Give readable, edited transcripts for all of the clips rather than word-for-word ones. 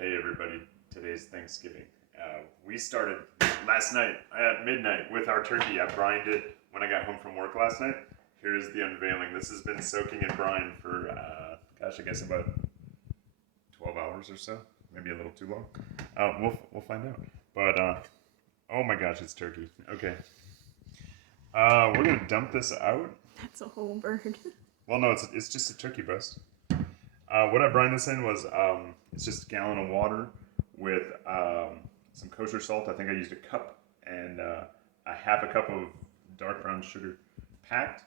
Hey everybody, today's Thanksgiving. We started last night at midnight with our turkey. I brined it when I got home from work last night. Here's the unveiling. This has been soaking in brine for, I guess about 12 hours or so. Maybe a little too long. We'll find out. But, oh my gosh, it's turkey. Okay. We're gonna dump this out. That's a whole bird. Well, no, it's just a turkey breast. What I brined this in was, it's just a gallon of water with some kosher salt. I think I used a cup and a half a cup of dark brown sugar packed.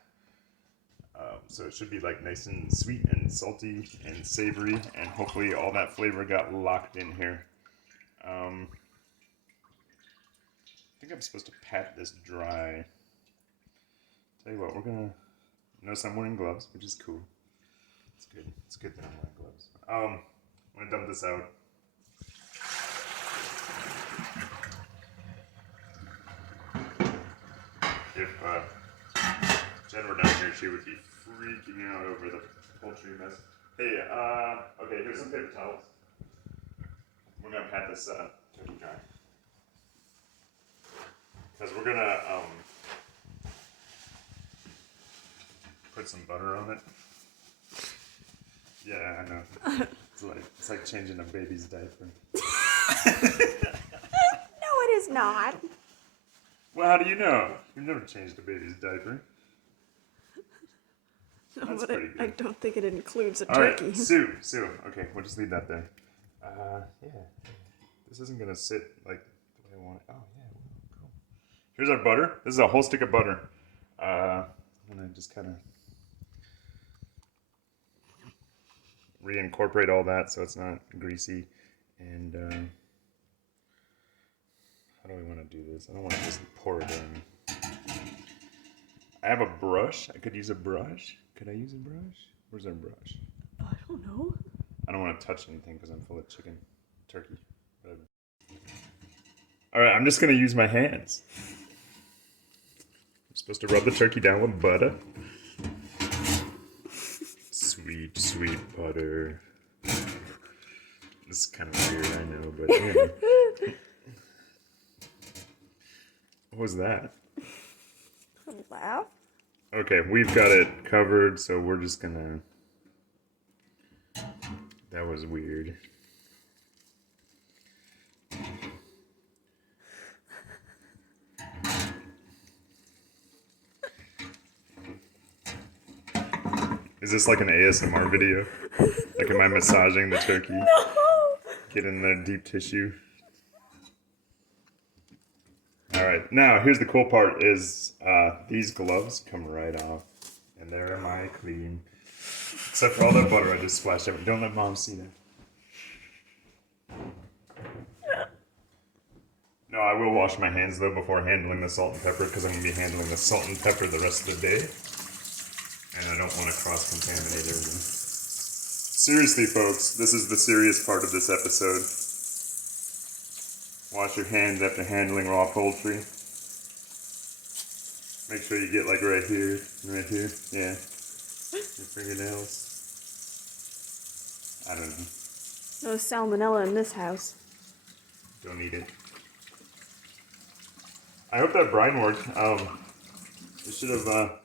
So it should be like nice and sweet and salty and savory, and hopefully all that flavor got locked in here. I think I'm supposed to pat this dry. Tell you what, notice I'm wearing gloves, which is cool. It's good. It's good that I'm wearing gloves. I'm gonna dump this out. If Jen were down here, she would be freaking out over the poultry mess. Hey, okay, here's some paper towels. We're gonna pat this turkey dry. Because we're gonna put some butter on it. Yeah, I know. It's like changing a baby's diaper. No, it is not. Well, how do you know? You've never changed a baby's diaper. No, That's but pretty good. I don't think it includes a All turkey. right, Sue. Okay, we'll just leave that there. Yeah. This isn't gonna sit like the way I want it. Oh yeah, cool. Here's our butter. This is a whole stick of butter. I'm gonna just kind of reincorporate all that so it's not greasy. And how do we want to do this? I don't want to just pour it in. I have a brush. I could use a brush. Could I use a brush? Where's our brush? I don't know. I don't want to touch anything because I'm full of chicken, turkey, whatever. All right, I'm just going to use my hands. I'm supposed to rub the turkey down with butter. Sweet, sweet butter. This is kind of weird, I know, but yeah. What was that? A laugh? Okay, we've got it covered, so we're just gonna... That was weird. Is this like an ASMR video? Like, am I massaging the turkey? No! Get in the deep tissue. All right, now here's the cool part is these gloves come right off. And there am I clean. Except for all that butter I just splashed over. Don't let mom see that. No, I will wash my hands though before handling the salt and pepper because I'm going to be handling the salt and pepper the rest of the day. And I don't want to cross-contaminate everything. Seriously, folks, this is the serious part of this episode. Wash your hands after handling raw poultry. Make sure you get like right here, yeah. Your fingernails. I don't know. No salmonella in this house. Don't eat it. I hope that brine worked. It should have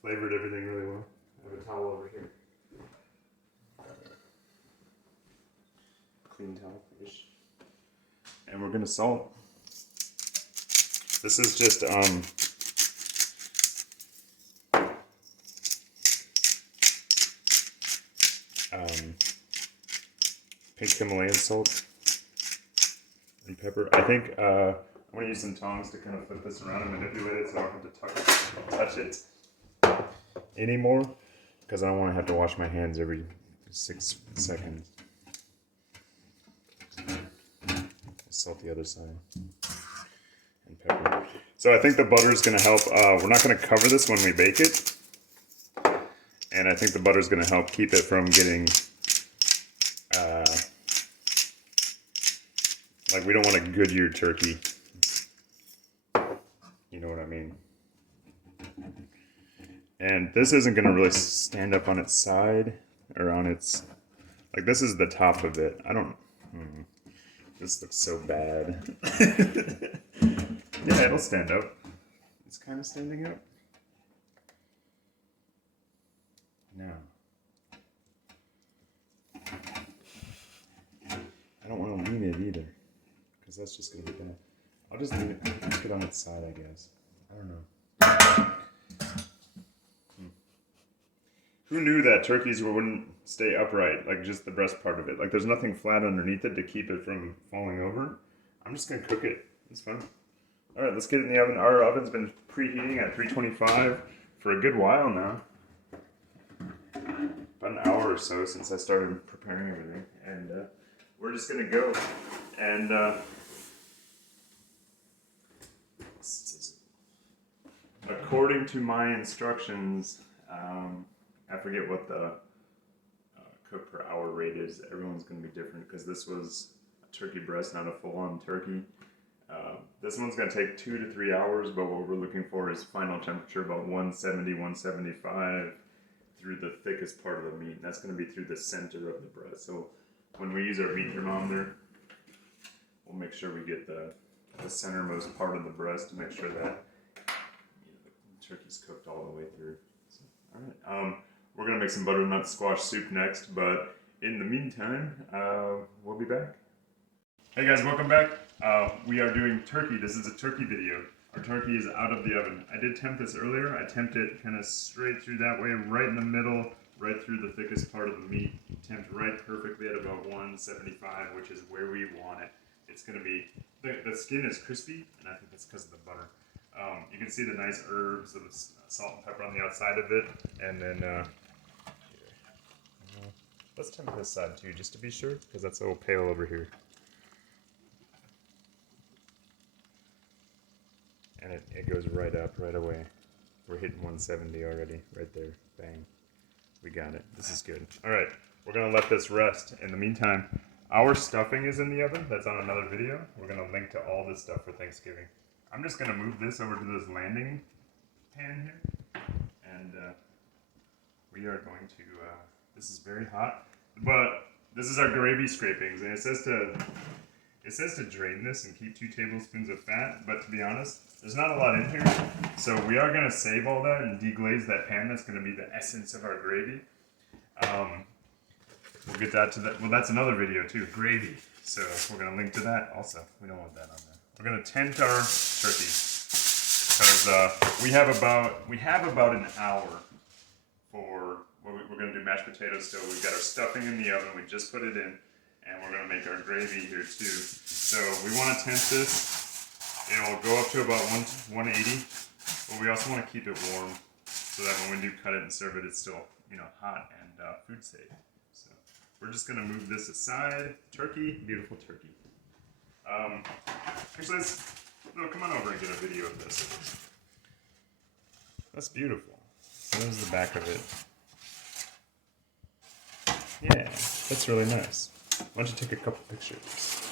flavored everything really well. I have a towel over here. Clean towel-ish. And we're gonna salt. This is just pink Himalayan salt and pepper. I think I'm gonna use some tongs to kind of flip this around and manipulate it so I don't have to touch it anymore because I don't want to have to wash my hands every 6 seconds. Salt the other side and pepper. So I think the butter is going to help. We're not going to cover this when we bake it, and I think the butter is going to help keep it from getting like, we don't want a Goodyear turkey. You know what I mean? And this isn't going to really stand up on its side or on its, like, this is the top of it. I don't This looks so bad. Yeah, it'll stand up. It's kind of standing up. Now, I don't want to lean it either, because that's just going to be bad. I'll just leave it, keep it on its side, I guess. I don't know. Who knew that turkeys wouldn't stay upright, like just the breast part of it? Like there's nothing flat underneath it to keep it from falling over. I'm just gonna cook it. It's fun. All right, let's get it in the oven. Our oven's been preheating at 325 for a good while now. About an hour or so since I started preparing everything. And we're just gonna go and according to my instructions, I forget what the cook per hour rate is. Everyone's going to be different because this was a turkey breast, not a full-on turkey. This one's going to take 2 to 3 hours, but what we're looking for is final temperature about 170, 175 through the thickest part of the meat. And that's going to be through the center of the breast. So when we use our meat thermometer, we'll make sure we get the centermost part of the breast to make sure that the turkey's cooked all the way through. So, all right. We're going to make some butternut squash soup next, but in the meantime, we'll be back. Hey guys, welcome back. We are doing turkey. This is a turkey video. Our turkey is out of the oven. I did temp this earlier. I temped it kind of straight through that way, right in the middle, right through the thickest part of the meat. Temped right perfectly at about 175, which is where we want it. It's going to be, the skin is crispy, and I think that's because of the butter. You can see the nice herbs of salt and pepper on the outside of it, and then let's temp this side too, just to be sure, because that's a little pale over here. And it goes right up, right away. We're hitting 170 already, right there. Bang. We got it. This is good. All right, we're going to let this rest. In the meantime, our stuffing is in the oven. That's on another video. We're going to link to all this stuff for Thanksgiving. I'm just going to move this over to this landing pan here. And we are going to, this is very hot. But this is our gravy scrapings, and it says to drain this and keep 2 tablespoons of fat, but to be honest, there's not a lot in here, so we are going to save all that and deglaze that pan. That's going to be the essence of our gravy. We'll get that to that. Well, that's another video too, gravy. So we're going to link to that also. We don't want that on there. We're going to tent our turkey because we have about an hour for. We're going to do mashed potatoes still. We've got our stuffing in the oven. We just put it in. And we're going to make our gravy here too. So we want to temp this. It'll go up to about 180. But we also want to keep it warm so that when we do cut it and serve it, it's still, hot and food safe. So we're just going to move this aside. Turkey, beautiful turkey. Actually, come on over and get a video of this. That's beautiful. There's the back of it. Yeah, that's really nice. Why don't you take a couple pictures?